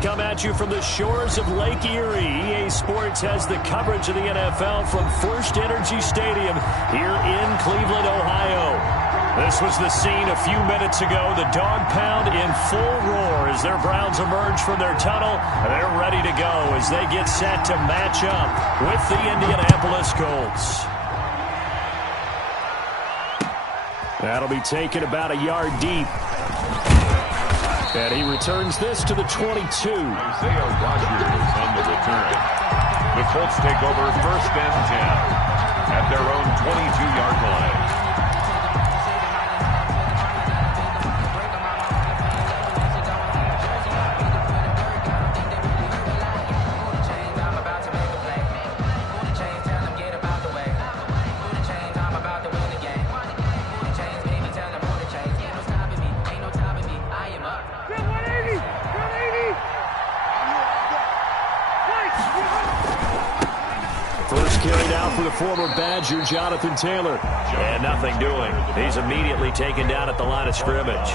come at you from the shores of Lake Erie. EA Sports has the coverage of the NFL from First Energy Stadium here in Cleveland, Ohio. This was the scene a few minutes ago. The dog pound in full roar as their Browns emerge from their tunnel. They're ready to go as they get set to match up with the Indianapolis Colts. That'll be taken about a yard deep. And he returns this to the 22. Isaiah Rodgers on the return. The Colts take over 1st and 10 at their own 22-yard line. Carried out for the former Badger, Jonathan Taylor. And nothing doing. He's immediately taken down at the line of scrimmage.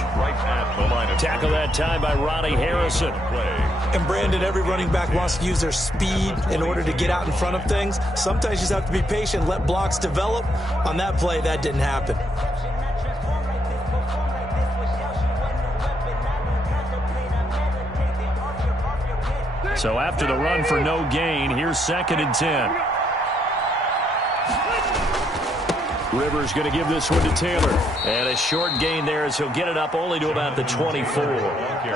Tackle that time by Ronnie Harrison. And Brandon, every running back wants to use their speed in order to get out in front of things. Sometimes you just have to be patient, let blocks develop. On that play, that didn't happen. So after the run for no gain, here's 2nd and 10. Rivers going to give this one to Taylor. And a short gain there as he'll get it up only to about the 24.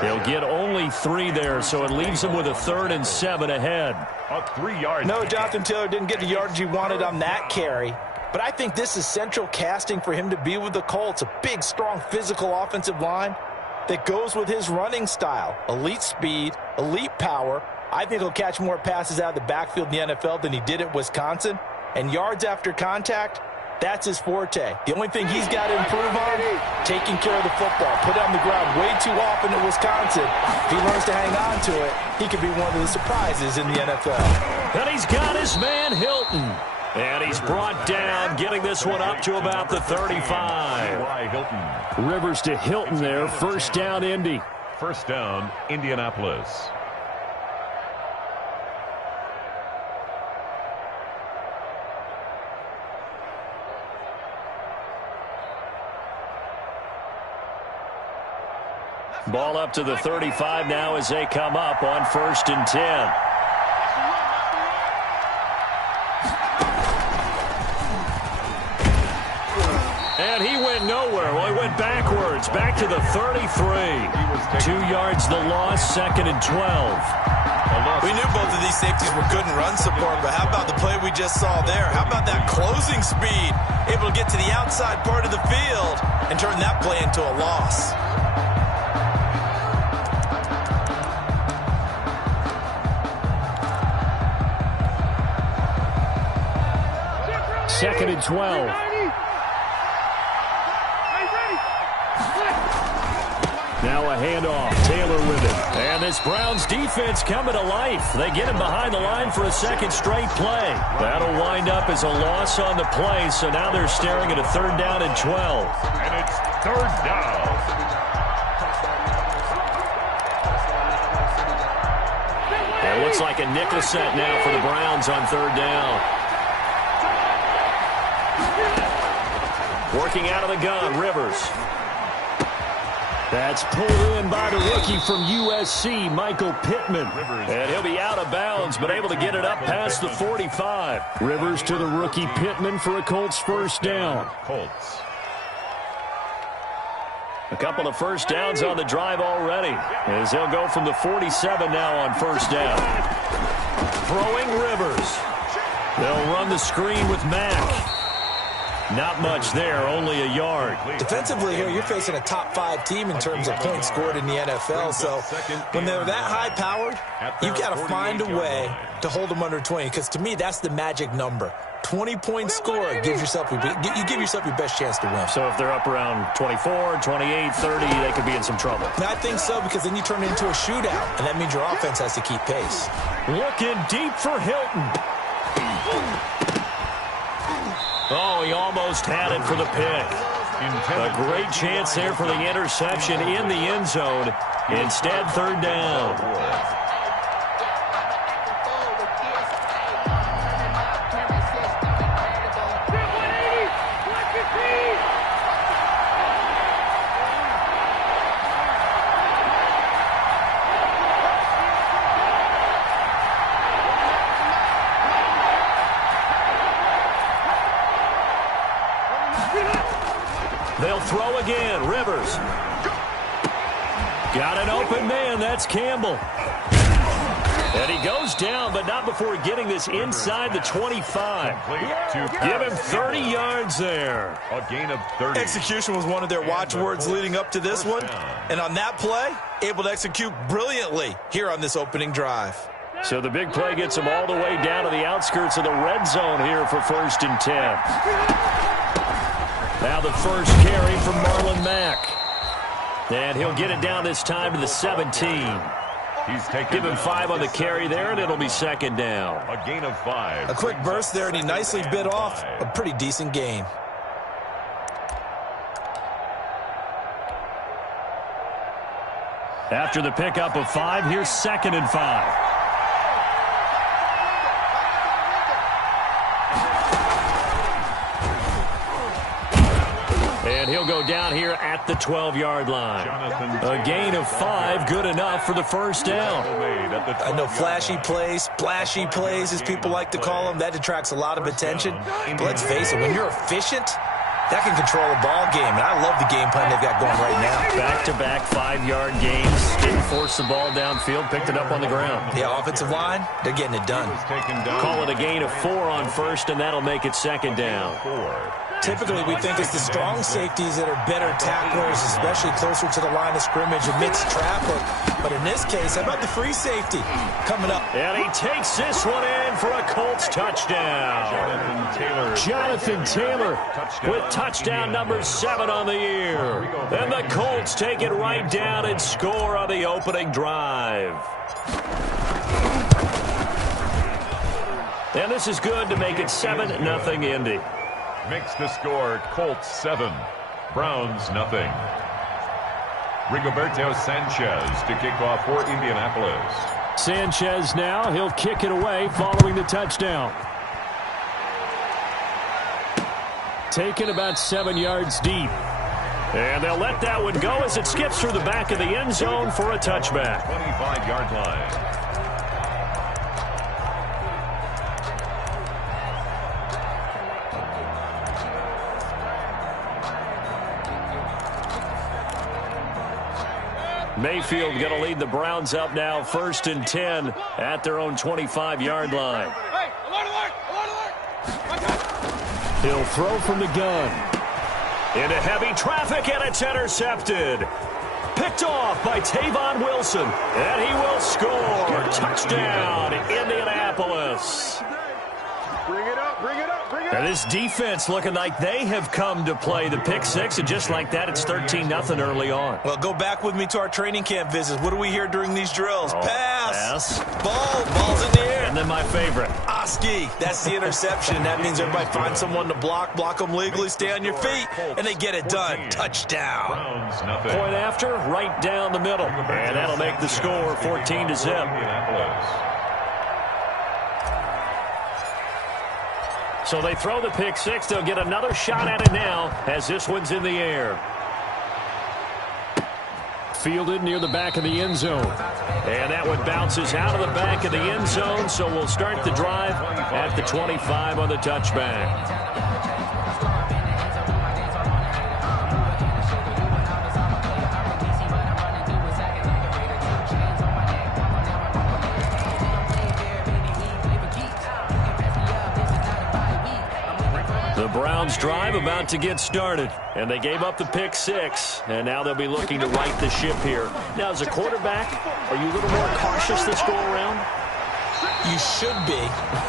He'll get only 3 there, so it leaves him with a 3rd and 7 ahead. A 3-yard. No, Jonathan Taylor didn't get the yardage he wanted on that carry. But I think this is central casting for him to be with the Colts. A big, strong, physical offensive line that goes with his running style. Elite speed, elite power. I think he'll catch more passes out of the backfield in the NFL than he did at Wisconsin. And yards after contact, that's his forte. The only thing he's got to improve on, taking care of the football. Put it on the ground way too often at Wisconsin. If he learns to hang on to it, he could be one of the surprises in the NFL. And he's got his man, Hilton. And he's brought down, getting this one up to about the 35. Rivers to Hilton there. 1st down, Indy. 1st down, Indianapolis. Ball up to the 35 now as they come up on 1st and 10. And he went nowhere. Well, he went backwards, back to the 33. 2 yards the loss, 2nd and 12. We knew both of these safeties were good in run support, but how about the play we just saw there? How about that closing speed? Able to get to the outside part of the field and turn that play into a loss. 2nd and 12. Now a handoff. Taylor with it. And this Browns defense coming to life. They get him behind the line for a 2nd straight play. That'll wind up as a loss on the play, so now they're staring at a 3rd down and 12. And it's 3rd down. It looks like a nickel set now for the Browns on 3rd down. Working out of the gun, Rivers. That's pulled in by the rookie from USC, Michael Pittman. And he'll be out of bounds, but able to get it up past the 45. Rivers to the rookie Pittman for a Colts 1st down. Colts. A couple of 1st downs on the drive already, as they'll go from the 47 now on 1st down. Throwing Rivers. They'll run the screen with Mack. Not much there, only a yard. Defensively here, you're facing a top 5 team in terms of points scored in the NFL. So when they're that high-powered, you've got to find a way to hold them under 20. Because to me, that's the magic number. 20-point score gives yourself you give yourself your best chance to win. So if they're up around 24, 28, 30, they could be in some trouble. And I think so, because then you turn it into a shootout, and that means your offense has to keep pace. Looking deep for Hilton. Oh, he almost had it for the pick. A great chance there for the interception in the end zone. Instead, 3rd down. again. Rivers. Got an open man. That's Campbell. And he goes down, but not before getting this inside the 25. Give him 30 yards there. A gain of 30. Execution was one of their watchwords leading up to this one. And on that play, able to execute brilliantly here on this opening drive. So the big play gets him all the way down to the outskirts of the red zone here for 1st and 10. Now the first carry from Marlon Mack. And he'll get it down this time to the 17. Give him 5 on the carry there, and it'll be 2nd down. A gain of 5. A quick burst there, and he nicely bit off a pretty decent gain. After the pickup of 5, here's 2nd and 5. And he'll go down here at the 12-yard line. A gain of 5, good enough for the 1st down. I know flashy plays, splashy plays, as people like to call them, that attracts a lot of attention. But let's face it, when you're efficient, that can control a ball game. And I love the game plan they've got going right now. Back-to-back 5-yard gains. Didn't force the ball downfield, picked it up on the ground. Yeah, offensive line, they're getting it done. Call it a gain of 4 on 1st, and that'll make it 2nd down. Typically, we think it's the strong safeties that are better tacklers, especially closer to the line of scrimmage amidst traffic. But in this case, how about the free safety coming up? And he takes this one in for a Colts touchdown. Jonathan Taylor with touchdown number 7 on the year. And the Colts take it right down and score on the opening drive. And this is good to make it 7-0 Indy. Makes the score Colts 7, Browns nothing. Rigoberto Sanchez to kick off for Indianapolis. Sanchez now, he'll kick it away following the touchdown. Taken about 7 yards deep. And they'll let that one go as it skips through the back of the end zone for a touchback. 25-yard line. Mayfield going to lead the Browns up now, 1st and 10 at their own 25-yard line. He'll throw from the gun. Into heavy traffic, and it's intercepted. Picked off by Tavon Wilson, and he will score. Touchdown, Indianapolis. Bring it up, bring it up, bring it up. And this defense looking like they have come to play the pick 6, and just like that, it's 13-0 early on. Well, go back with me to our training camp visits. What do we hear during these drills? Pass. Ball's in the air. And then my favorite. Oski, that's the interception. That means everybody find someone to block them legally, stay on your feet, and they get it done. Touchdown. Browns nothing. Point after, right down the middle. And that'll make the score 14-0. So they throw the pick 6. They'll get another shot at it now as this one's in the air. Fielded near the back of the end zone. And that one bounces out of the back of the end zone, so we'll start the drive at the 25 on the touchback. The Browns drive about to get started, and they gave up the pick 6, and now they'll be looking to right the ship here. Now, as a quarterback, are you a little more cautious this go around? You should be,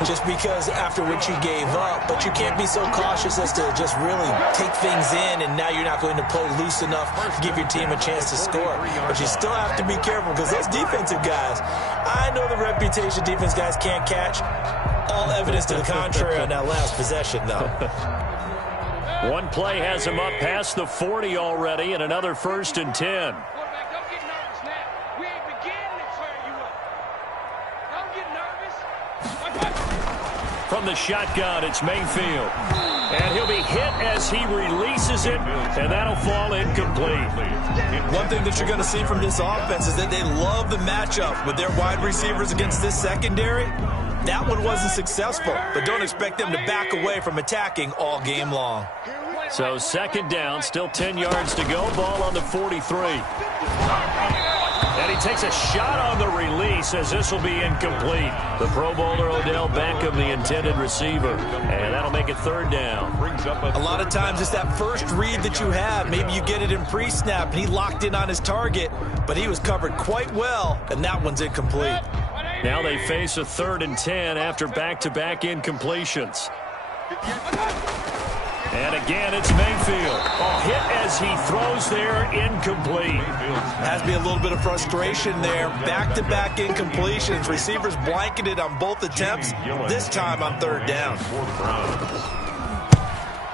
just because after what you gave up, but you can't be so cautious as to just really take things in, and now you're not going to play loose enough to give your team a chance to score. But you still have to be careful, because those defensive guys, I know the reputation defense guys can't catch. All evidence to the contrary on that last possession, though. One play has him up past the 40 already, and another 1st and 10. Quarterback, don't get nervous now. We ain't beginning to tear you up. Don't get nervous. From the shotgun, it's Mayfield. And he'll be hit as he releases it, and that'll fall incomplete. One thing that you're going to see from this offense is that they love the matchup with their wide receivers against this secondary. That one wasn't successful, but don't expect them to back away from attacking all game long. So second down, still 10 yards to go. Ball on the 43. And he takes a shot on the release as this will be incomplete. The Pro Bowler Odell Beckham, the intended receiver. And that'll make it third down. A lot of times it's that first read that you have. Maybe you get it in pre-snap and he locked in on his target, but he was covered quite well, and that one's incomplete. Now they face a 3rd and 10 after back-to-back incompletions. And again, it's Mayfield. Hit as he throws there, incomplete. Has to be a little bit of frustration there. Back-to-back incompletions. Receivers blanketed on both attempts, this time on 3rd down.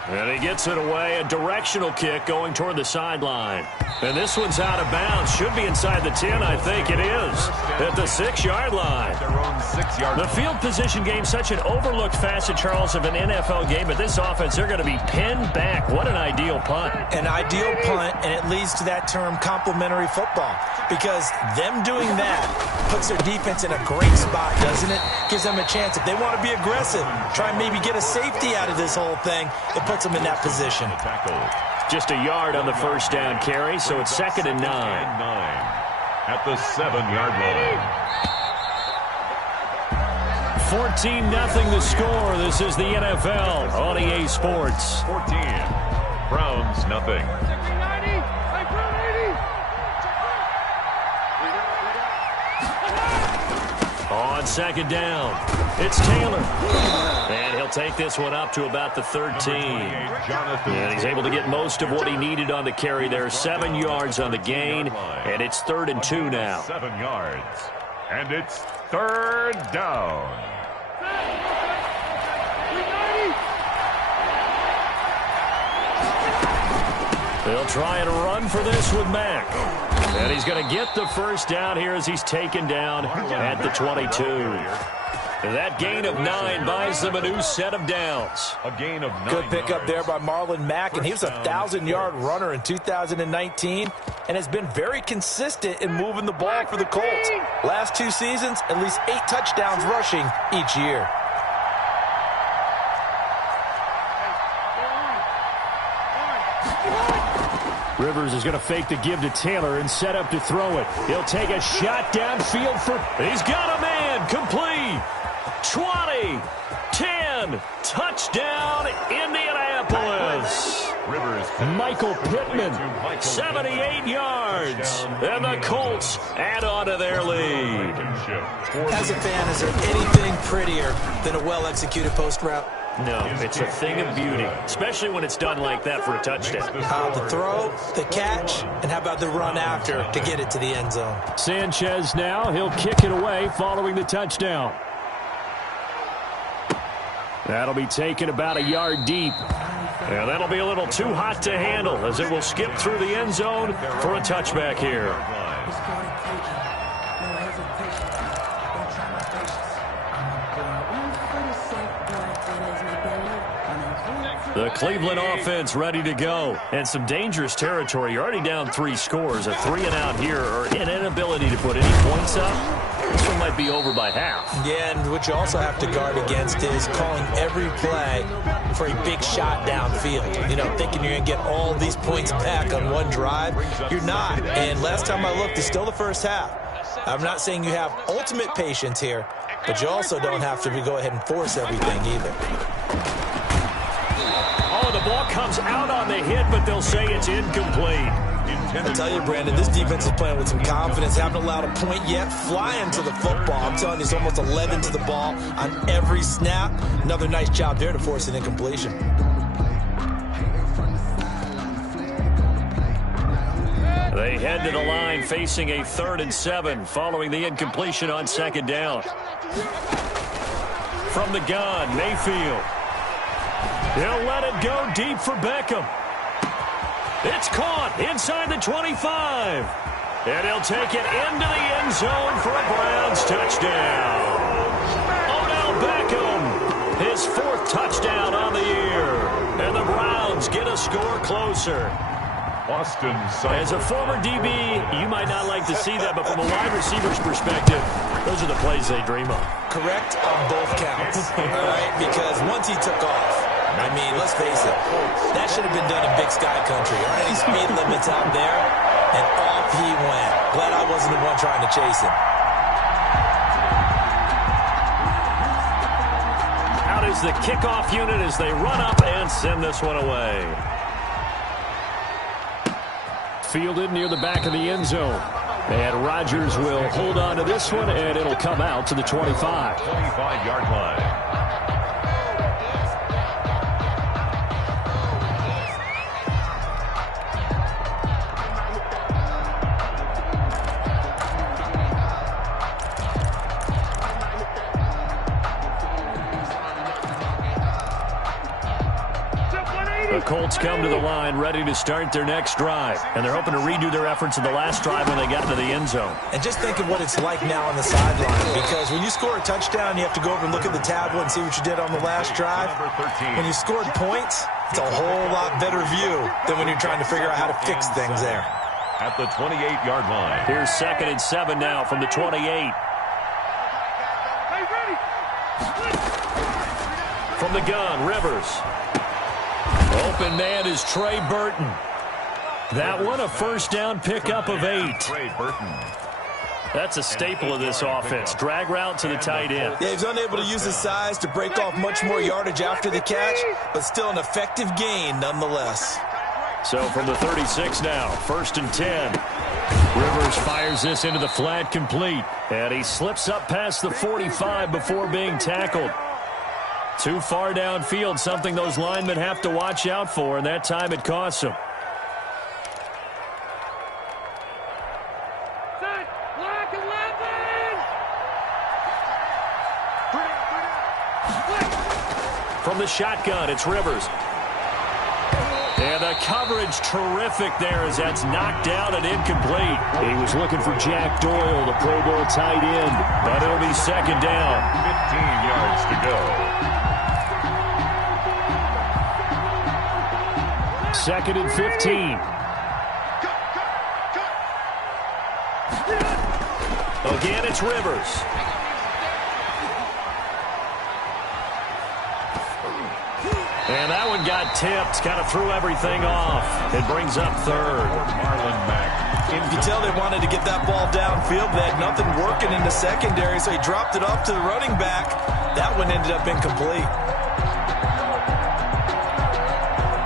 And he gets it away, a directional kick going toward the sideline. And this one's out of bounds. Should be inside the 10, I think it is. At the 6-yard line. The field position game, such an overlooked facet, Charles, of an NFL game. But this offense, they're going to be pinned back. What an ideal punt. An ideal punt, and it leads to that term complementary football. Because them doing that puts their defense in a great spot, doesn't it? Gives them a chance. If they want to be aggressive, try and maybe get a safety out of this whole thing, it puts them in that position. Just a yard on the first down carry, so it's 2nd and 9. At the 7-yard line. 14-0 the score. This is the NFL on EA Sports. 14. Browns, nothing. On 2nd down, it's Taylor. And he'll take this one up to about the 13. And he's able to get most of what he needed on the carry there. 7 yards on the gain, and it's 3rd and 2 now. 7 yards. And it's 3rd down. They'll try and run for this with Mack. And he's going to get the first down here as he's taken down at the 22. That gain of 9 buys them a new set of downs. A gain of 9. Good pickup there by Marlon Mack, and he was a 1,000-yard runner in 2019 and has been very consistent in moving the ball for the Colts. Last 2 seasons, at least 8 touchdowns rushing each year. Rivers is going to fake the give to Taylor and set up to throw it. He'll take a shot downfield for... He's got a man. Complete. 20. 10. Touchdown, Indianapolis. Rivers. Michael Pittman, 78 yards. And the Colts add on to their lead. As a fan, is there anything prettier than a well-executed post route? No, it's a thing of beauty, especially when it's done like that for a touchdown. The throw, the catch, and how about the run after to get it to the end zone? Sanchez now, he'll kick it away following the touchdown. That'll be taken about a yard deep. And that'll be a little too hot to handle as it will skip through the end zone for a touchback here. The Cleveland offense ready to go. And some dangerous territory. You're already down 3 scores. A 3-and-out here, or an inability to put any points up. This one might be over by half. Yeah, and what you also have to guard against is calling every play for a big shot downfield. You know, thinking you're going to get all these points back on one drive. You're not. And last time I looked, it's still the first half. I'm not saying you have ultimate patience here, but you also don't have to go ahead and force everything either. The ball comes out on the hit, but they'll say it's incomplete. I tell you, Brandon, this defense is playing with some confidence. Haven't allowed a point yet. Flying to the football. I'm telling you, it's almost 11 to the ball on every snap. Another nice job there to force an incompletion. They head to the line facing a 3rd and 7 following the incompletion on 2nd down. From the gun, Mayfield. He'll let it go deep for Beckham. It's caught inside the 25. And he'll take it into the end zone for a Browns touchdown. Odell Beckham, his 4th touchdown on the year. And the Browns get a score closer. As a former DB, you might not like to see that, but from a wide receiver's perspective, those are the plays they dream of. Correct on both counts, all right? Because once he took off, I mean, let's face it, that should have been done in Big Sky Country. Aren't any speed limits out there? And off he went. Glad I wasn't the one trying to chase him. Out is the kickoff unit as they run up and send this one away. Fielded near the back of the end zone. And Rodgers will hold on to this one, and it'll come out to the 25. 25-yard line. The Colts come to the line ready to start their next drive. And they're hoping to redo their efforts in the last drive when they got into the end zone. And just think of what it's like now on the sideline. Because when you score a touchdown, you have to go over and look at the tablet and see what you did on the last drive. When you scored points, it's a whole lot better view than when you're trying to figure out how to fix things there. At the 28-yard line. Here's 2nd and 7 now from the 28. From the gun, Rivers. Open man is Trey Burton. That one a first down pickup of 8. Trey Burton. That's a staple of this offense. Drag route to the tight end. Yeah, he's unable to use his size to break off much more yardage after the catch, but still an effective gain nonetheless. So from the 36 now, 1st and 10. Rivers fires this into the flat, complete. And he slips up past the 45 before being tackled. Too far downfield, something those linemen have to watch out for, and that time it costs them. From the shotgun, it's Rivers. And the coverage terrific there as that's knocked down and incomplete. He was looking for Jack Doyle, the Pro Bowl tight end, but it'll be 2nd down. 15 yards to go. 2nd and 15. Again, it's Rivers. And that one got tipped, kind of threw everything off. It brings up 3rd. Marlon Mack. You can tell they wanted to get that ball downfield. They had nothing working in the secondary, so he dropped it off to the running back. That one ended up incomplete.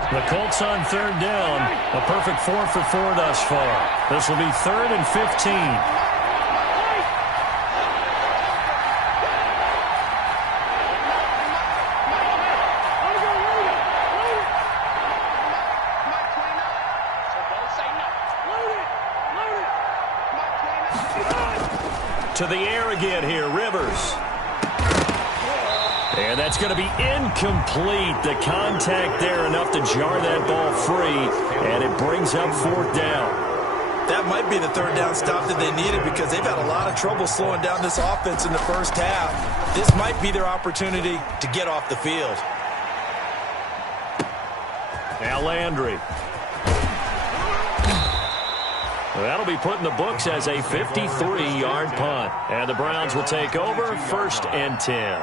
The Colts on 3rd down. A perfect 4 for 4 thus far. This will be 3rd and 15. To the air again here, Rivers. And that's going to be incomplete. The contact there enough to jar that ball free, and it brings up 4th down. That might be the 3rd down stop that they needed because they've had a lot of trouble slowing down this offense in the first half. This might be their opportunity to get off the field. Now Landry. That'll be put in the books as a 53-yard punt. And the Browns will take over 1st and 10.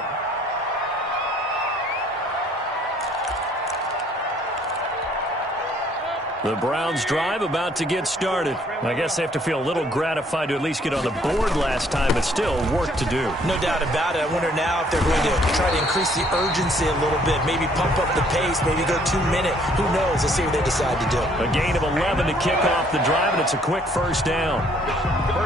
The Browns drive about to get started. I guess they have to feel a little gratified to at least get on the board last time, but still work to do. No doubt about it. I wonder now if they're going to try to increase the urgency a little bit, maybe pump up the pace, maybe go 2-minute. Who knows? Let's see what they decide to do. A gain of 11 to kick off the drive, and it's a quick 1st down.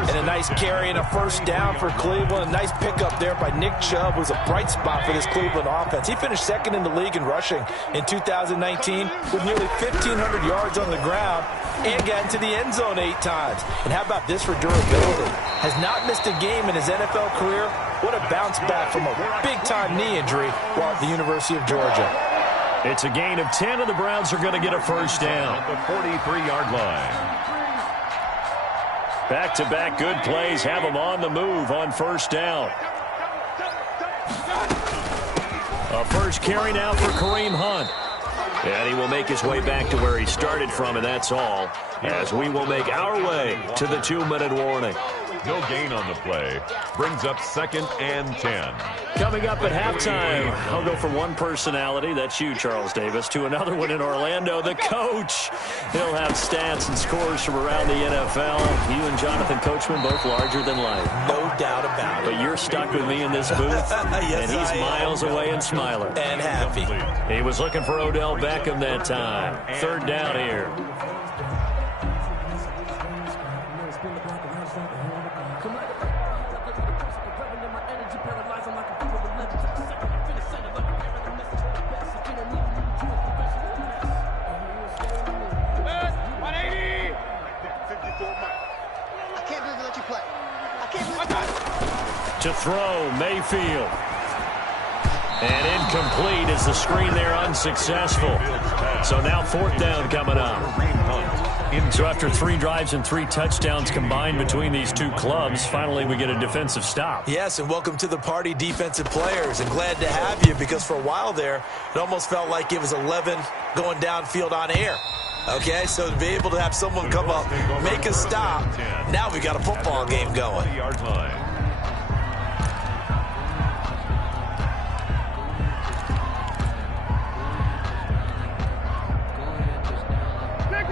And a nice carry and a 1st down for Cleveland. A nice pickup there by Nick Chubb, who's a bright spot for this Cleveland offense. He finished 2nd in the league in rushing in 2019 with nearly 1,500 yards on the ground and got into the end zone 8 times. And how about this for durability? Has not missed a game in his NFL career. What a bounce back from a big-time knee injury while at the University of Georgia. It's a gain of 10, and the Browns are going to get a 1st down. At the 43-yard line. Back-to-back good plays have them on the move on 1st down. A first carry now for Kareem Hunt. And he will make his way back to where he started from, and that's all, as we will make our way to the 2-minute warning. No gain on the play. Brings up 2nd and 10. Coming up at halftime, I'll go from one personality, that's you, Charles Davis, to another one in Orlando, the coach. He'll have stats and scores from around the NFL. You and Jonathan Coachman both larger than life. No doubt about it. But you're stuck with me in this booth, yes, and he's miles away and smiling. And happy. He was looking for Odell Beckham that time. 3rd down here. To throw, Mayfield. And incomplete as the screen there unsuccessful. So now 4th down coming up. So after 3 drives and 3 touchdowns combined between these two clubs, finally we get a defensive stop. Yes, and welcome to the party, defensive players. And glad to have you, because for a while there, it almost felt like it was 11 going downfield on air. Okay, so to be able to have someone come up, make a stop, now we got a football game going.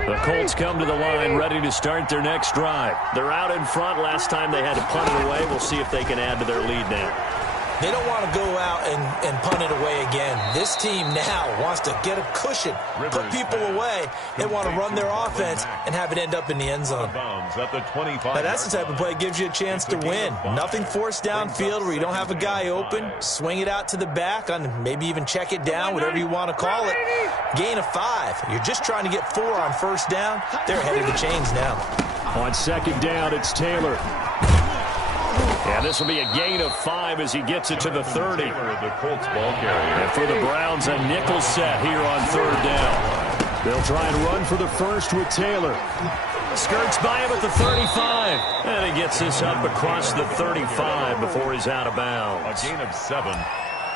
The Colts come to the line ready to start their next drive. They're out in front. Last time they had to punt it away. We'll see if they can add to their lead now. They don't want to go out and punt it away again. This team now wants to get a cushion, put people away. They want to run their offense and have it end up in the end zone. Now, that's the type of play that gives you a chance to win. Nothing forced downfield where you don't have a guy open. Swing it out to the back, on maybe even check it down, whatever you want to call it. Gain of 5. You're just trying to get 4 on 1st down. They're ahead of the chains now. On 2nd down, it's Taylor. And this will be a gain of 5 as he gets it to the 30. And for the Browns, a nickel set here on 3rd down. They'll try and run for the first with Taylor. Skirts by him at the 35. And he gets this up across the 35 before he's out of bounds. A gain of 7.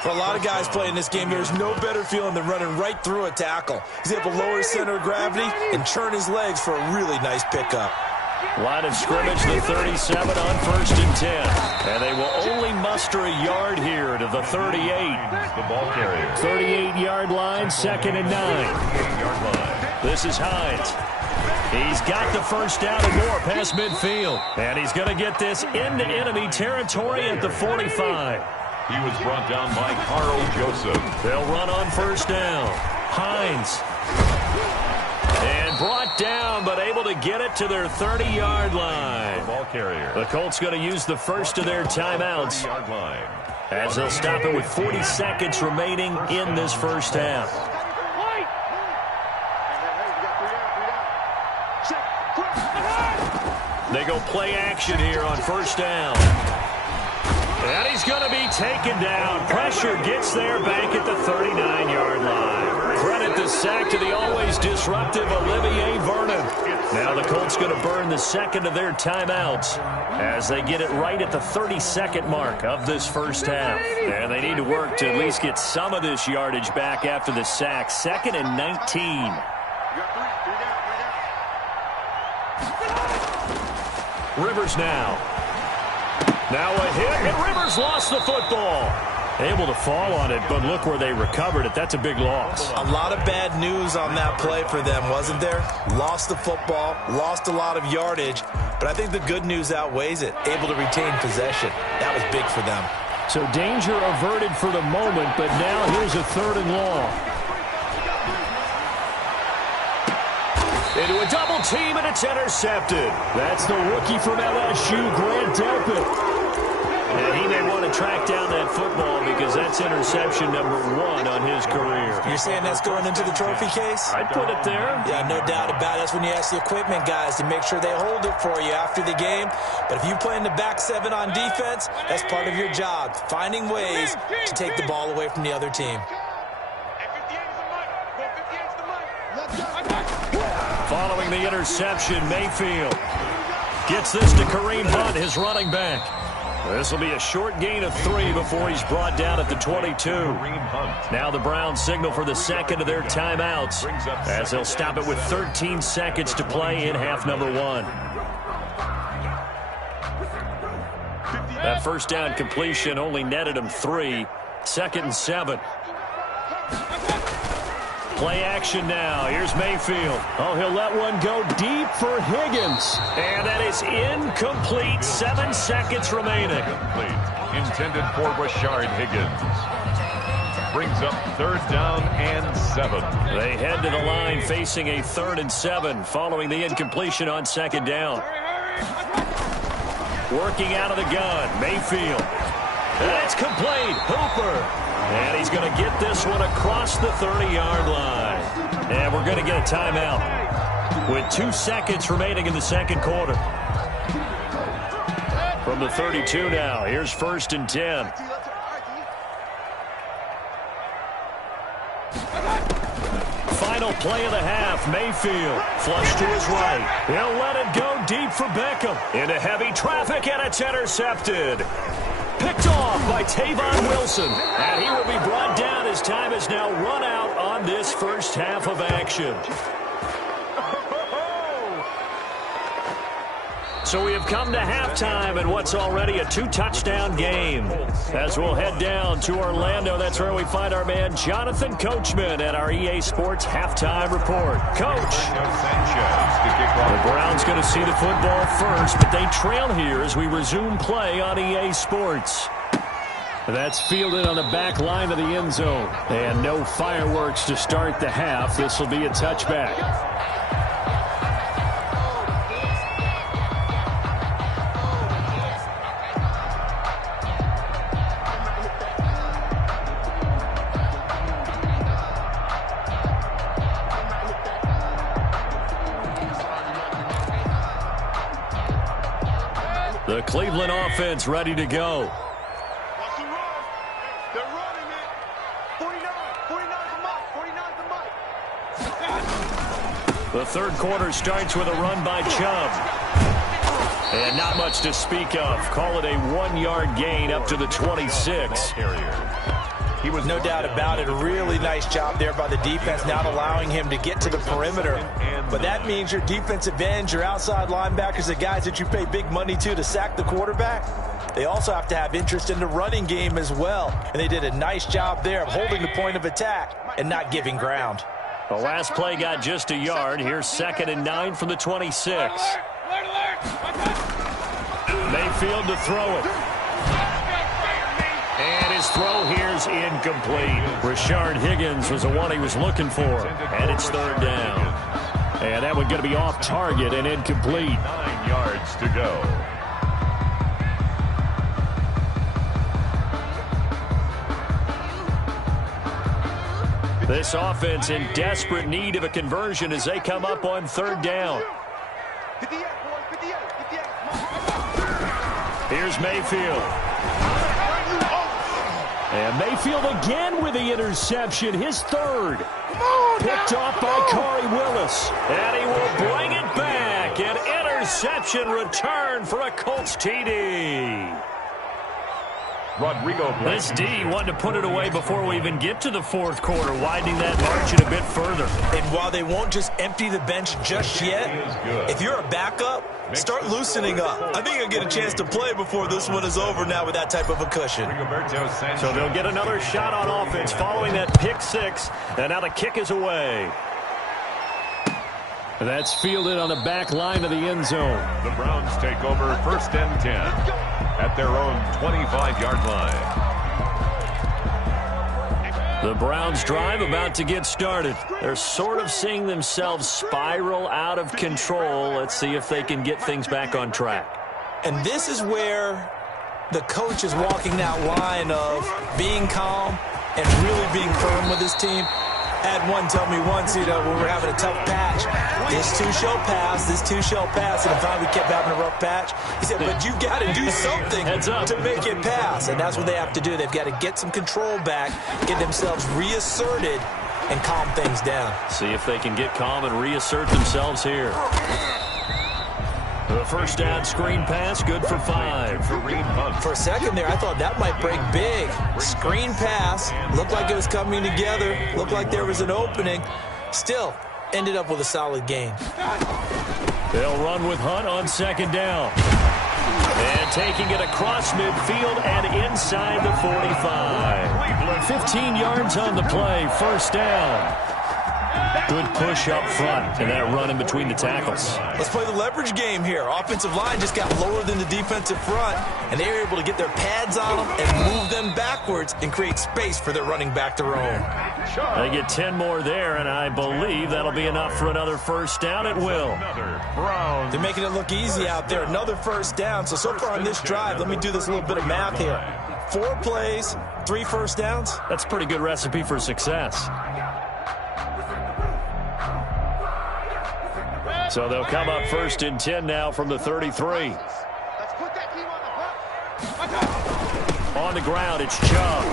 For a lot of guys playing this game, there's no better feeling than running right through a tackle. He's able to lower his center of gravity and churn his legs for a really nice pickup. Line of scrimmage, the 37 on 1st and 10. And they will only muster a yard here to the 38. The ball carrier. 38-yard line, 2nd and 9. 38-yard line. This is Hines. He's got the 1st down and more past midfield. And he's going to get this into enemy territory at the 45. He was brought down by Carl Joseph. They'll run on 1st down. Hines. And brought down, but able to get it to their 30-yard line. The ball carrier. The Colts going to use the first of their timeouts 30-yard line. as they'll stop it with 40 seconds remaining in this first half. They go play action here on 1st down. And he's going to be taken down. Pressure gets there back at the 39-yard line. Credit the sack to the always disruptive Olivier Vernon. Now the Colts going to burn the 2nd of their timeouts as they get it right at the 32nd mark of this first half. And they need to work to at least get some of this yardage back after the sack. 2nd and 19. Rivers now. Now a hit, and Rivers lost the football. Able to fall on it, but look where they recovered it. That's a big loss. A lot of bad news on that play for them, wasn't there? Lost the football, lost a lot of yardage, but I think the good news outweighs it. Able to retain possession. That was big for them. So danger averted for the moment, but now here's a 3rd and long. Into a double team, and it's intercepted. That's the rookie from LSU, Grant Delpit. And he may want to track down that football because that's interception number 1 on his career. You're saying that's going into the trophy case? I'd put it there. Yeah, no doubt about it. That's when you ask the equipment guys to make sure they hold it for you after the game. But if you play in the back 7 on defense, that's part of your job, finding ways to take the ball away from the other team. Following the interception, Mayfield gets this to Kareem Hunt, his running back. This will be a short gain of 3 before he's brought down at the 22. Now the Browns signal for the 2nd of their timeouts as they'll stop it with 13 seconds to play in half number 1. first down completion only netted him 3. 2nd and 7. Play action now. Here's Mayfield. Oh, he'll let one go deep for Higgins. And that is incomplete. 7 seconds remaining. Intended for Rashard Higgins. Brings up 3rd down and 7. They head to the line facing a 3rd and 7 following the incompletion on 2nd down. Working out of the gun, Mayfield. That's complete. Hooper. And he's going to get this one across the 30-yard line. And we're going to get a timeout with 2 seconds remaining in the 2nd quarter. From the 32 now, here's 1st and 10. Final play of the half. Mayfield flush to his right. He'll let it go deep for Beckham. Into heavy traffic, and it's intercepted. Picked off by Tavon Wilson. And he will be brought down as time has now run out on this first half of action. So we have come to halftime in what's already a 2-touchdown game. As we'll head down to Orlando, that's where we find our man Jonathan Coachman at our EA Sports Halftime Report. Coach. The Browns going to see the football first, but they trail here as we resume play on EA Sports. That's fielded on the back line of the end zone. And no fireworks to start the half. This will be a touchback. The Cleveland offense ready to go. The 3rd quarter starts with a run by Chubb. And not much to speak of. Call it a 1-yard gain up to the 26. He was no doubt about it. A really nice job there by the defense, not allowing him to get to the perimeter. But that means your defensive ends, your outside linebackers, the guys that you pay big money to sack the quarterback, they also have to have interest in the running game as well. And they did a nice job there of holding the point of attack and not giving ground. The last play got just a yard. Here's 2nd and 9 from the 26. Mayfield to throw it. And his throw here's incomplete. Rashard Higgins was the one he was looking for. And it's 3rd down. And that one going to be off target and incomplete. 9 yards to go. This offense in desperate need of a conversion as they come up on 3rd down. Here's Mayfield. And Mayfield again with the interception, his 3rd. Picked off by Corey Willis. And he will bring it back. An interception return for a Colts TD. Rodrigo. This D wanted to put it away before we even get to the 4th quarter, widening that margin a bit further. And while they won't just empty the bench just yet, if you're a backup, start loosening up. I think you'll get a chance to play before this one is over now with that type of a cushion. So they'll get another shot on offense following that pick 6, and now the kick is away. That's fielded on the back line of the end zone. The Browns take over 1st and 10 at their own 25-yard line. The Browns drive about to get started. They're sort of seeing themselves spiral out of control. Let's see if they can get things back on track. And this is where the coach is walking that line of being calm and really being firm with his team. Had one tell me once, when we're having a tough patch, this too shall pass, this too shall pass, and finally we kept having a rough patch. He said, but you got to do something to make it pass, and that's what they have to do. They've got to get some control back, get themselves reasserted, and calm things down. See if they can get calm and reassert themselves here. The first down screen pass, good for 5. For a second there, I thought that might break big. Screen pass, looked like it was coming together, looked like there was an opening. Still, ended up with a solid gain. They'll run with Hunt on 2nd down. And taking it across midfield and inside the 45. 15 yards on the play, first down. Good push up front and that run in between the tackles. Let's play the leverage game here. Offensive line just got lower than the defensive front, and they were able to get their pads on them and move them backwards and create space for their running back to roam. They get 10 more there, and I believe that'll be enough for another first down. It will. They're making it look easy out there. Another first down. So far on this drive, let me do this little bit of math here. 4 plays, 3 first downs. That's a pretty good recipe for success. So they'll come up first and 10 now from the 33. On the ground, it's Chubb.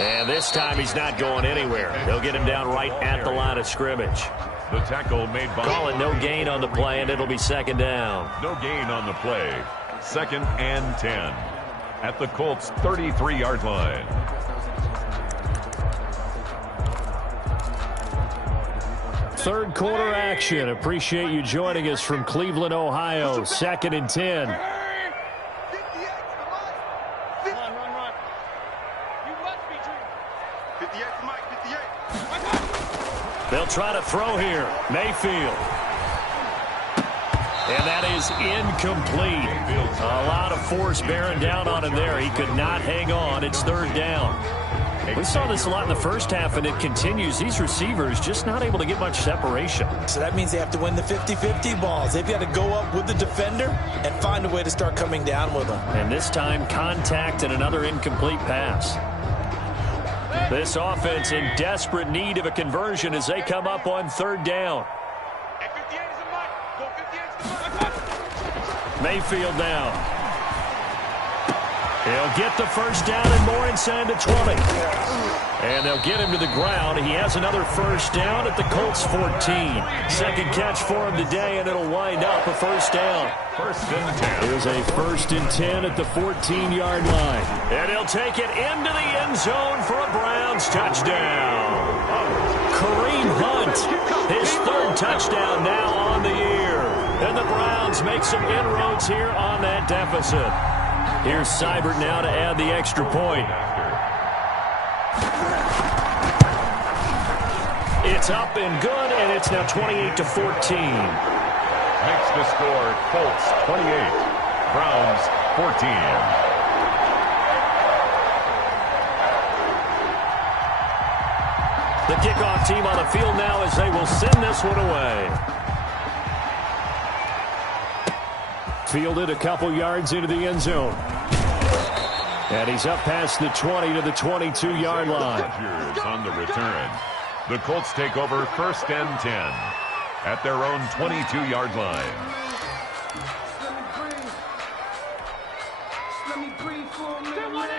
And this time he's not going anywhere. They'll get him down right at the line of scrimmage. The tackle made by... Calling no gain on the play, and it'll be second down. No gain on the play. 2nd and 10 at the Colts' 33-yard line. Third quarter action. Appreciate you joining us from Cleveland, Ohio. 2nd and 10. Run. You must be dreaming. 58 to Mike, 58. They'll try to throw here. Mayfield. And that is incomplete. A lot of force bearing down on him there. He could not hang on. It's 3rd down. We saw this a lot in the first half, and it continues. These receivers just not able to get much separation. So that means they have to win the 50-50 balls. They've got to go up with the defender and find a way to start coming down with them. And this time, contact and another incomplete pass. This offense in desperate need of a conversion as they come up on 3rd down. Mayfield now. He'll get the first down and more inside the 20. And they'll get him to the ground. He has another first down at the Colts 14. Second catch for him today, and it'll wind up a first down. 1st and 10. Here's a 1st and 10 at the 14-yard line. And he'll take it into the end zone for a Browns touchdown. Kareem Hunt, his 3rd touchdown now on the year. And the Browns make some inroads here on that deficit. Here's Seibert now to add the extra point. It's up and good, and it's now 28-14. Makes the score Colts 28, Browns 14. The kickoff team on the field now as they will send this one away. Fielded a couple yards into the end zone. And he's up past the 20 to the 22-yard line. Rodgers on the return. The Colts take over 1st and 10 at their own 22-yard line.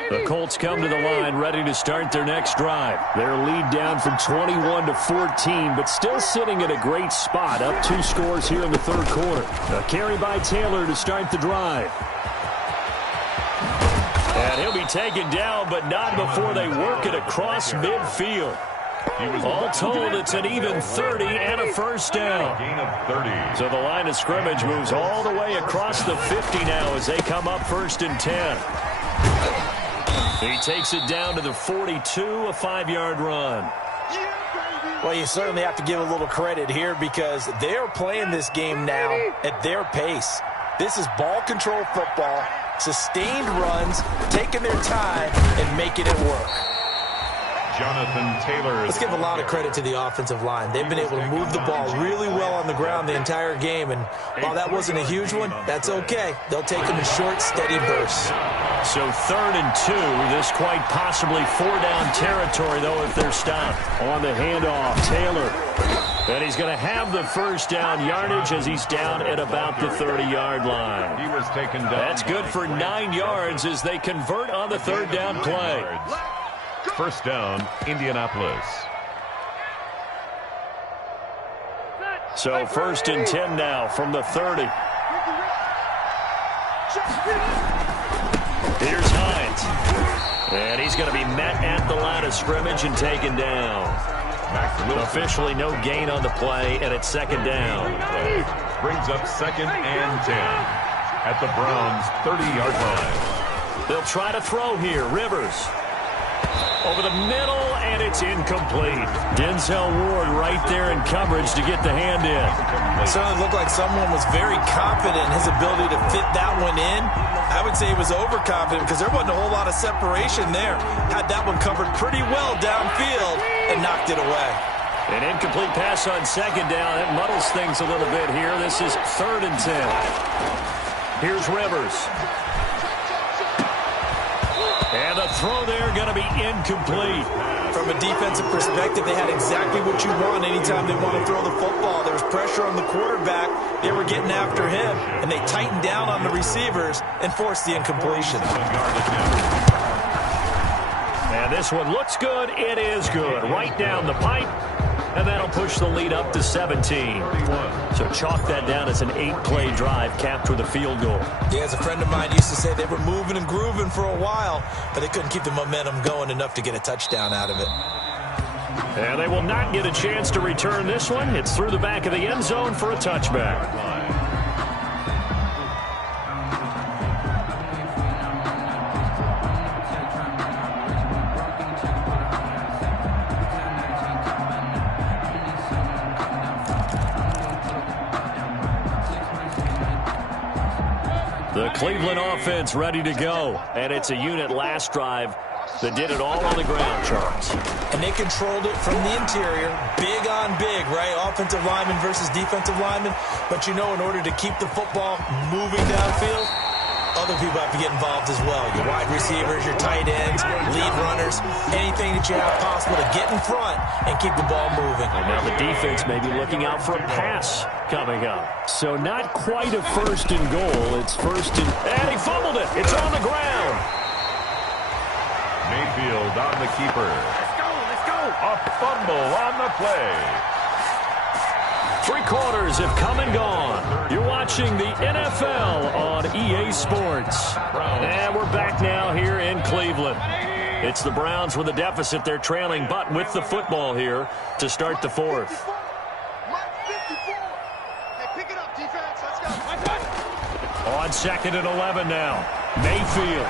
The Colts come to the line ready to start their next drive. Their lead down from 21-14, but still sitting at a great spot. Up 2 scores here in the 3rd quarter. A carry by Taylor to start the drive. And he'll be taken down, but not before they work it across midfield. All told, it's an even 30 and a first down. Gain of 30. So the line of scrimmage moves all the way across the 50 now as they come up 1st and 10. He takes it down to the 42, a 5-yard run. Well, you certainly have to give a little credit here because they're playing this game now at their pace. This is ball control football, sustained runs, taking their time and making it work. Jonathan Taylor. Let's give a lot of credit to the offensive line. They've been able to move the ball really well on the ground the entire game, and while that wasn't a huge one, that's okay. They'll take them in short, steady bursts. So 3rd and 2, this quite possibly 4-down territory, though, if they're stopped. On the handoff, Taylor. And he's going to have the first down yardage as he's down at about the 30-yard line. He was taken down. That's good for 9 yards as they convert on the 3rd down play. First down, Indianapolis. So 1st and 10 now from the 30. Here's Hines. And he's going to be met at the line of scrimmage and taken down. Officially no gain on the play, and it's 2nd down. Brings up 2nd and 10 at the Browns' 30-yard line. They'll try to throw here. Rivers over the middle, and it's incomplete. Denzel Ward right there in coverage to get the hand in. It certainly looked like someone was very confident in his ability to fit that one in. I would say he was overconfident because there wasn't a whole lot of separation there. Had that one covered pretty well downfield and knocked it away. An incomplete pass on second down. That muddles things a little bit here. This is 3rd and 10. Here's Rivers. And the throw there going to be incomplete. From a defensive perspective, they had exactly what you want anytime they want to throw the football. There was pressure on the quarterback. They were getting after him, and they tightened down on the receivers and forced the incompletion. And this one looks good. It is good. Right down the pipe. And that'll push the lead up to 17. So chalk that down as an 8-play drive capped with a field goal. Yeah, as a friend of mine used to say, they were moving and grooving for a while, but they couldn't keep the momentum going enough to get a touchdown out of it. And they will not get a chance to return this one. It's through the back of the end zone for a touchback. The Cleveland offense ready to go. And it's a unit last drive that did it all on the ground, Charles. And they controlled it from the interior. Big on big, right? Offensive lineman versus defensive lineman. But you know, in order to keep the football moving downfield, other people have to get involved as well. Your wide receivers, your tight ends, lead runners, anything that you have possible to get in front and keep the ball moving. And now the defense may be looking out for a pass coming up. So not quite a 1st and goal. It's 1st and he fumbled it. It's on the ground. Mayfield on the keeper. Let's go, let's go. A fumble on the play. 3 quarters have come and gone. You're watching the NFL on EA Sports. And we're back now here in Cleveland. It's the Browns with a deficit. They're trailing, but with the football here to start the 4th. Hey, pick it up, defense. Let's go. On 2nd and 11 now. Mayfield.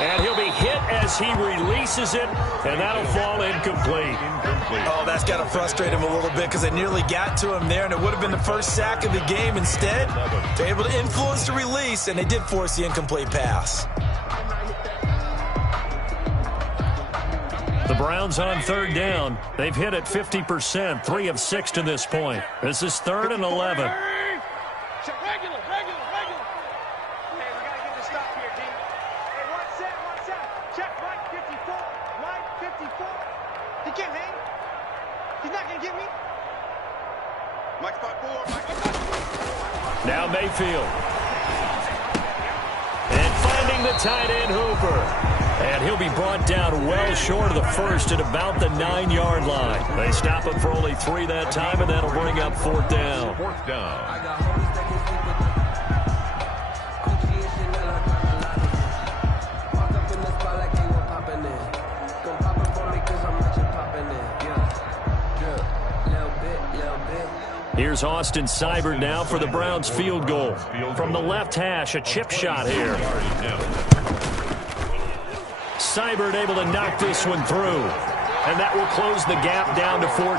And he'll be hit as he releases it, and that'll fall incomplete. Oh, that's got to frustrate him a little bit because they nearly got to him there, and it would have been the first sack of the game. Instead, they're able to influence the release, and they did force the incomplete pass. The Browns on 3rd down. They've hit it 50%, 3 of 6 to this point. This is 3rd and 11. Regular. Hey, we got to get this stop here, D. Hey, one set. Check, Mike 54. Mike 54. He can't hang. He's not going to get me. Mike 5-4. Now Mayfield. And finding the tight end Hooper. And he'll be brought down well short of the 1st at about the 9-yard line. They stop him for only 3 that time, and that'll bring up 4th down. 4th down. Here's Austin Seibert now for the Browns field goal. From the left hash, a chip shot here. Seibert able to knock this one through. And that will close the gap down to 14.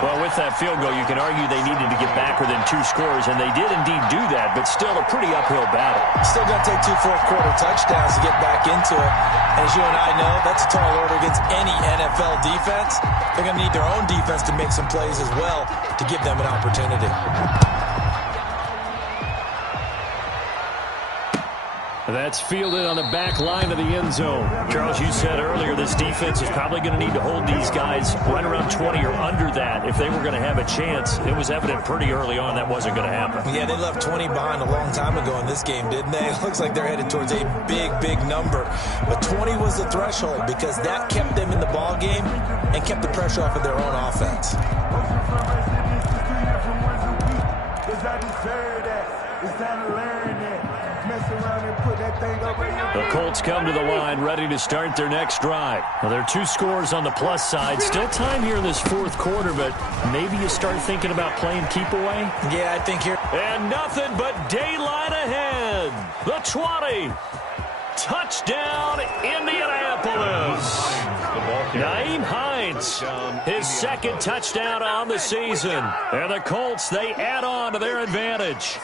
Well, with that field goal, you can argue they needed to get back within 2 scores, and they did indeed do that, but still a pretty uphill battle. Still going to take 2 fourth-quarter touchdowns to get back into it. As you and I know, that's a tall order against any NFL defense. They're going to need their own defense to make some plays as well to give them an opportunity. That's fielded on the back line of the end zone. Charles, you said earlier this defense is probably going to need to hold these guys right around 20 or under that if they were going to have a chance. It was evident pretty early on that wasn't going to happen. Yeah, they left 20 behind a long time ago in this game, didn't they? It looks like they're headed towards a big number. But 20 was the threshold because that kept them in the ball game and kept the pressure off of their own offense. The Colts come to the line, ready to start their next drive. Well, there are 2 scores on the plus side. Still time here in this 4th quarter, but maybe you start thinking about playing keep away? Yeah, I think here. And nothing but daylight ahead. The 20. Touchdown, Indianapolis. Nyheim Hines, his second touchdown on the season. And the Colts, they add on to their advantage.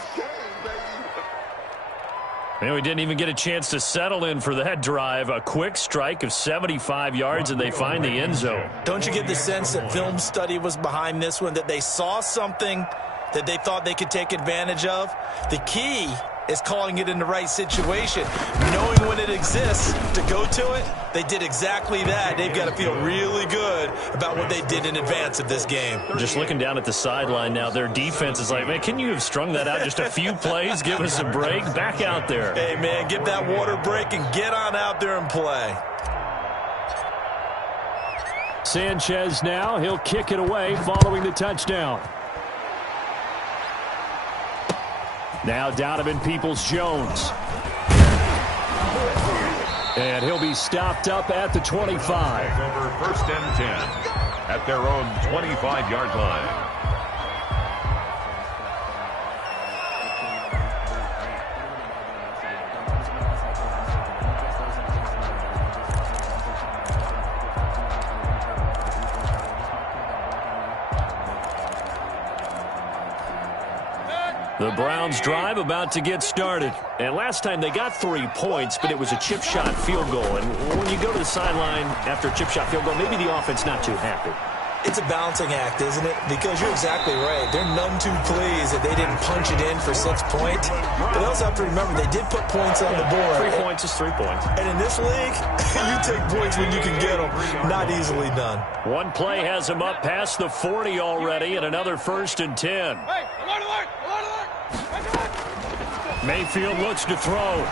And we didn't even get a chance to settle in for that drive. A quick strike of 75 yards, and they find the end zone. Don't you get the sense that film study was behind this one, that they saw something that they thought they could take advantage of? The key is calling it in the right situation, knowing when it exists to go to it. They did exactly that. They've got to feel really good about what they did in advance of this game. Just looking down at the sideline now, their defense is like, man, can you have strung that out just a few plays? Give us a break. Back out there. Hey, man, give that water break and get on out there and play. Sanchez now, he'll kick it away following the touchdown. Now Donovan Peoples-Jones. And he'll be stopped up at the 25. Over 1st and 10 at their own 25-yard line. The Browns drive about to get started. And last time they got 3 points, but it was a chip shot field goal. And when you go to the sideline after a chip shot field goal, maybe the offense not too happy. It's a balancing act, isn't it? Because you're exactly right. They're none too pleased that they didn't punch it in for 6 points. But they also have to remember they did put points on the board. 3 points is 3 points. And in this league, you take points when you can get them. Not easily done. One play has him up past the 40 already, and another 1st and 10. Hey, alert, alert, alert, alert. Mayfield looks to throw.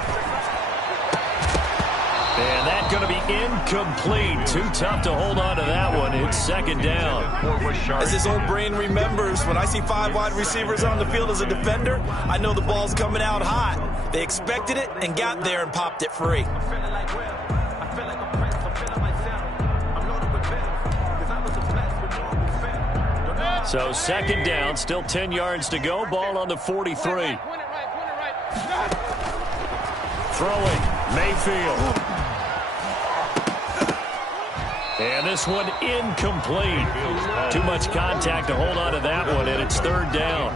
And that's going to be incomplete. Too tough to hold on to that one. It's 2nd down. As his old brain remembers, when I see 5 wide receivers on the field as a defender, I know the ball's coming out hot. They expected it and got there and popped it free. So 2nd down, still 10 yards to go. Ball on the 43. Throwing, Mayfield. And this one incomplete. Too much contact to hold on to that one, and it's 3rd down.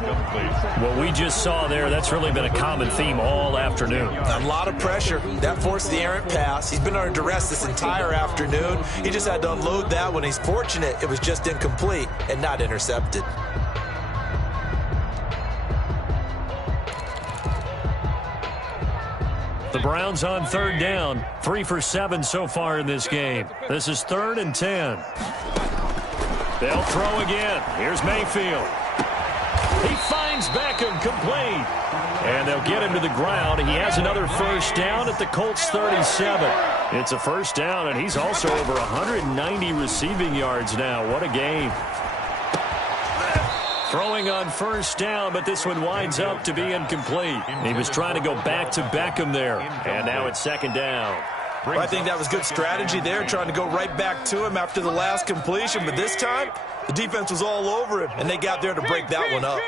What we just saw there, that's really been a common theme all afternoon. A lot of pressure. That forced the errant pass. He's been under duress this entire afternoon. He just had to unload that one. He's fortunate it was just incomplete and not intercepted. The Browns on 3rd down. 3 for 7 so far in this game. This is 3rd and 10. They'll throw again. Here's Mayfield. He finds Beckham, complete. And they'll get him to the ground. He has another 1st down at the Colts 37. It's a 1st down, and he's also over 190 receiving yards now. What a game. Throwing on 1st down, but this one winds up to be incomplete. He was trying to go back to Beckham there, and now it's 2nd down. Well, I think that was good strategy there, trying to go right back to him after the last completion. But this time, the defense was all over him, and they got there to break that one up.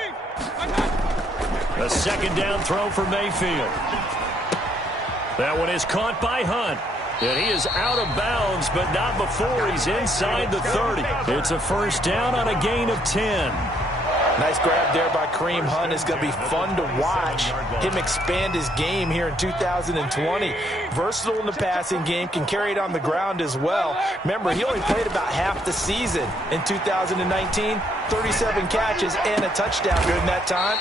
A 2nd down throw for Mayfield. That one is caught by Hunt. And he is out of bounds, but not before he's inside the 30. It's a 1st down on a gain of 10. Nice grab there by Kareem Hunt. It's going to be fun to watch him expand his game here in 2020. Versatile in the passing game, can carry it on the ground as well. Remember, he only played about half the season in 2019, 37 catches and a touchdown during that time.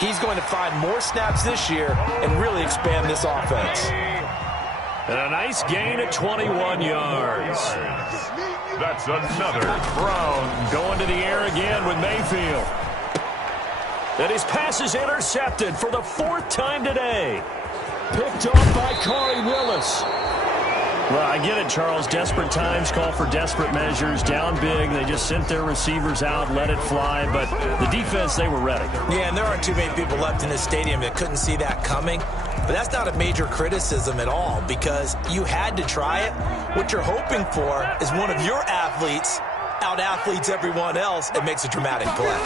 He's going to find more snaps this year and really expand this offense. And a nice gain of 21 yards. That's another. Brown going to the air again with Mayfield. And his pass is intercepted for the 4th time today. Picked off by Corey Willis. Well, I get it, Charles. Desperate times call for desperate measures. Down big, they just sent their receivers out, let it fly. But the defense, they were ready. Yeah, and there aren't too many people left in this stadium that couldn't see that coming. But that's not a major criticism at all, because you had to try it. What you're hoping for is one of your athletes out-athletes everyone else and makes a dramatic play.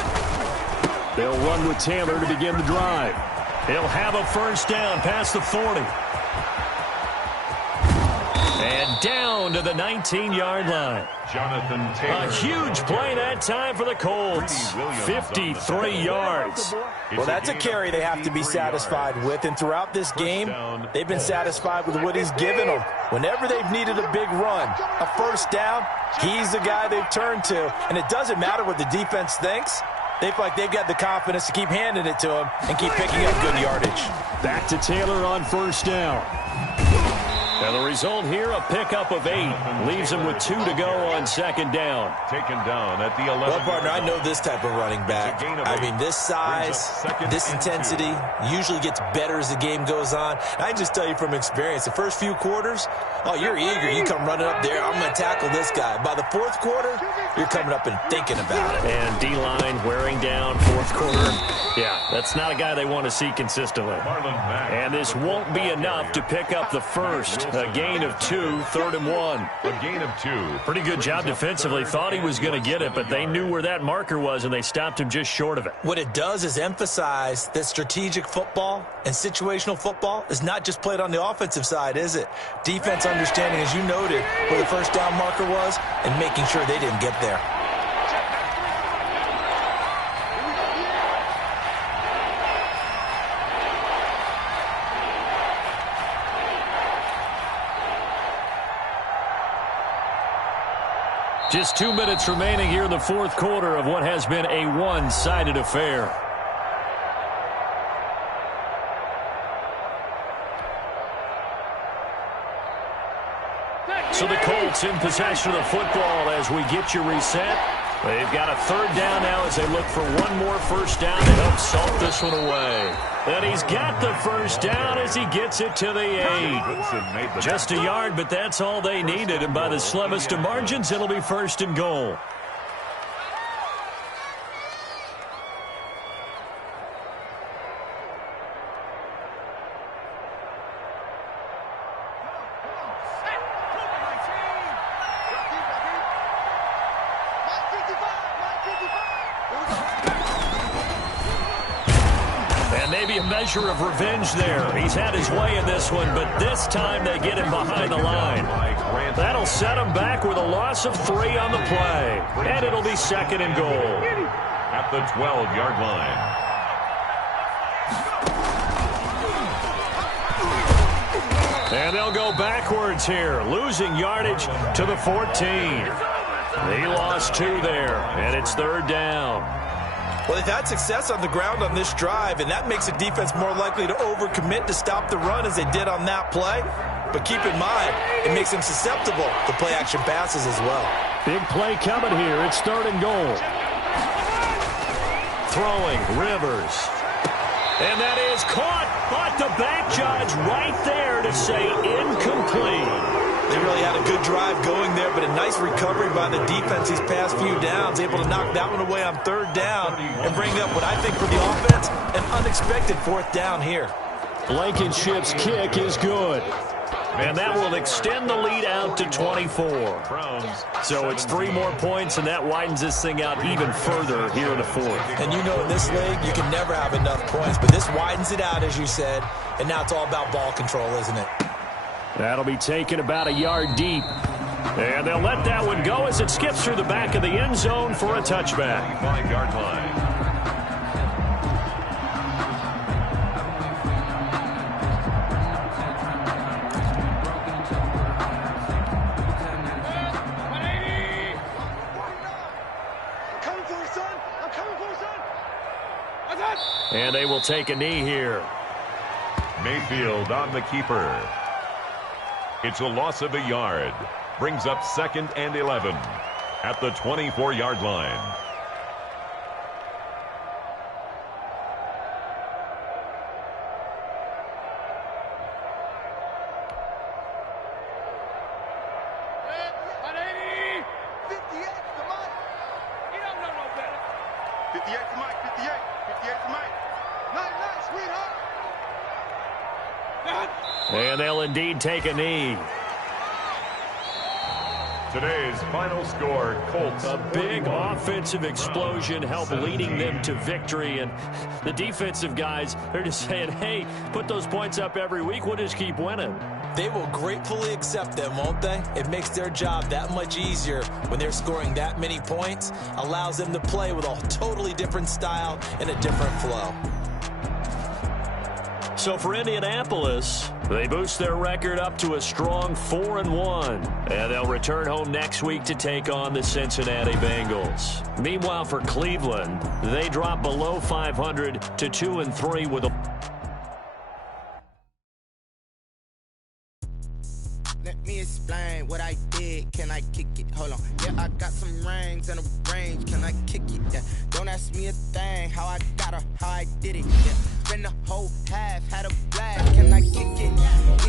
They'll run with Taylor to begin the drive. He'll have a first down past the 40. And down to the 19-yard line. Jonathan Taylor. A huge play that time for the Colts. 53 yards. Well, that's a carry they have to be satisfied with. And throughout this game, they've been satisfied with what he's given them. Whenever they've needed a big run, a first down, he's the guy they've turned to. And it doesn't matter what the defense thinks. They feel like they've got the confidence to keep handing it to him and keep picking up good yardage. Back to Taylor on first down. And the result here, a pickup of 8. Leaves him with 2 to go on second down. Taken down at the 11. Well, partner, I know this type of running back. I mean, this size, this intensity usually gets better as the game goes on. I can just tell you from experience, the first few quarters, oh, you're eager. You come running up there, I'm going to tackle this guy. By the fourth quarter, you're coming up and thinking about it. And D-line wearing down fourth quarter. Yeah, that's not a guy they want to see consistently. And this won't be enough to pick up the first. A gain of 2, 3rd and 1. A gain of 2. Pretty good job defensively. Thought he was going to get it, but they knew where that marker was, and they stopped him just short of it. What it does is emphasize that strategic football and situational football is not just played on the offensive side, is it? Defense understanding, as you noted, where the first down marker was and making sure they didn't get there. Just 2 minutes remaining here in the fourth quarter of what has been a one-sided affair. So the Colts in possession of the football as we get you reset. They've got a 3rd down now as they look for one more first down to help salt this one away. And he's got the first down as he gets it to the 8. Just a yard, but that's all they needed. And by the slimmest of margins, it'll be 1st and goal. Measure of revenge there. He's had his way in this one, but this time they get him behind the line. That'll set him back with a loss of 3 on the play. And it'll be 2nd and goal. At the 12-yard line. And they'll go backwards here, losing yardage to the 14. He lost 2 there, and it's 3rd down. Well, they've had success on the ground on this drive, and that makes the defense more likely to overcommit to stop the run as they did on that play. But keep in mind, it makes them susceptible to play-action passes as well. Big play coming here. It's 3rd and goal. Throwing, Rivers. And that is caught, but the back judge right there to say incomplete. They really had a good drive going there, but a nice recovery by the defense these past few downs, able to knock that one away on 3rd down and bring up what I think for the offense, an unexpected 4th down here. Blankenship's kick is good. And that will extend the lead out to 24. So it's 3 more points, and that widens this thing out even further here in the 4th. And you know in this league, you can never have enough points, but this widens it out, as you said, and now it's all about ball control, isn't it? That'll be taken about a yard deep. And they'll let that one go as it skips through the back of the end zone for a touchback. 5-yard line. And they will take a knee here. Mayfield on the keeper. It's a loss of a yard. Brings up 2nd and 11 at the 24-yard line. And they'll indeed take a knee. Today's final score, Colts. A big 41. offensive explosion helped leading them to victory. And the defensive guys, they're just saying, hey, put those points up every week. We'll just keep winning. They will gratefully accept them, won't they? It makes their job that much easier when they're scoring that many points. Allows them to play with a totally different style and a different flow. So for Indianapolis, they boost their record up to a strong 4-1. And they'll return home next week to take on the Cincinnati Bengals. Meanwhile, for Cleveland, they drop below 500 to 2-3 with a... Let me explain what I did. Can I kick it? Hold on. Yeah, I got some rings and a range. Can I kick it? Yeah. Don't ask me a thing. How I got her, how I did it. Yeah. Spend the whole half, had a blast. Can I kick it?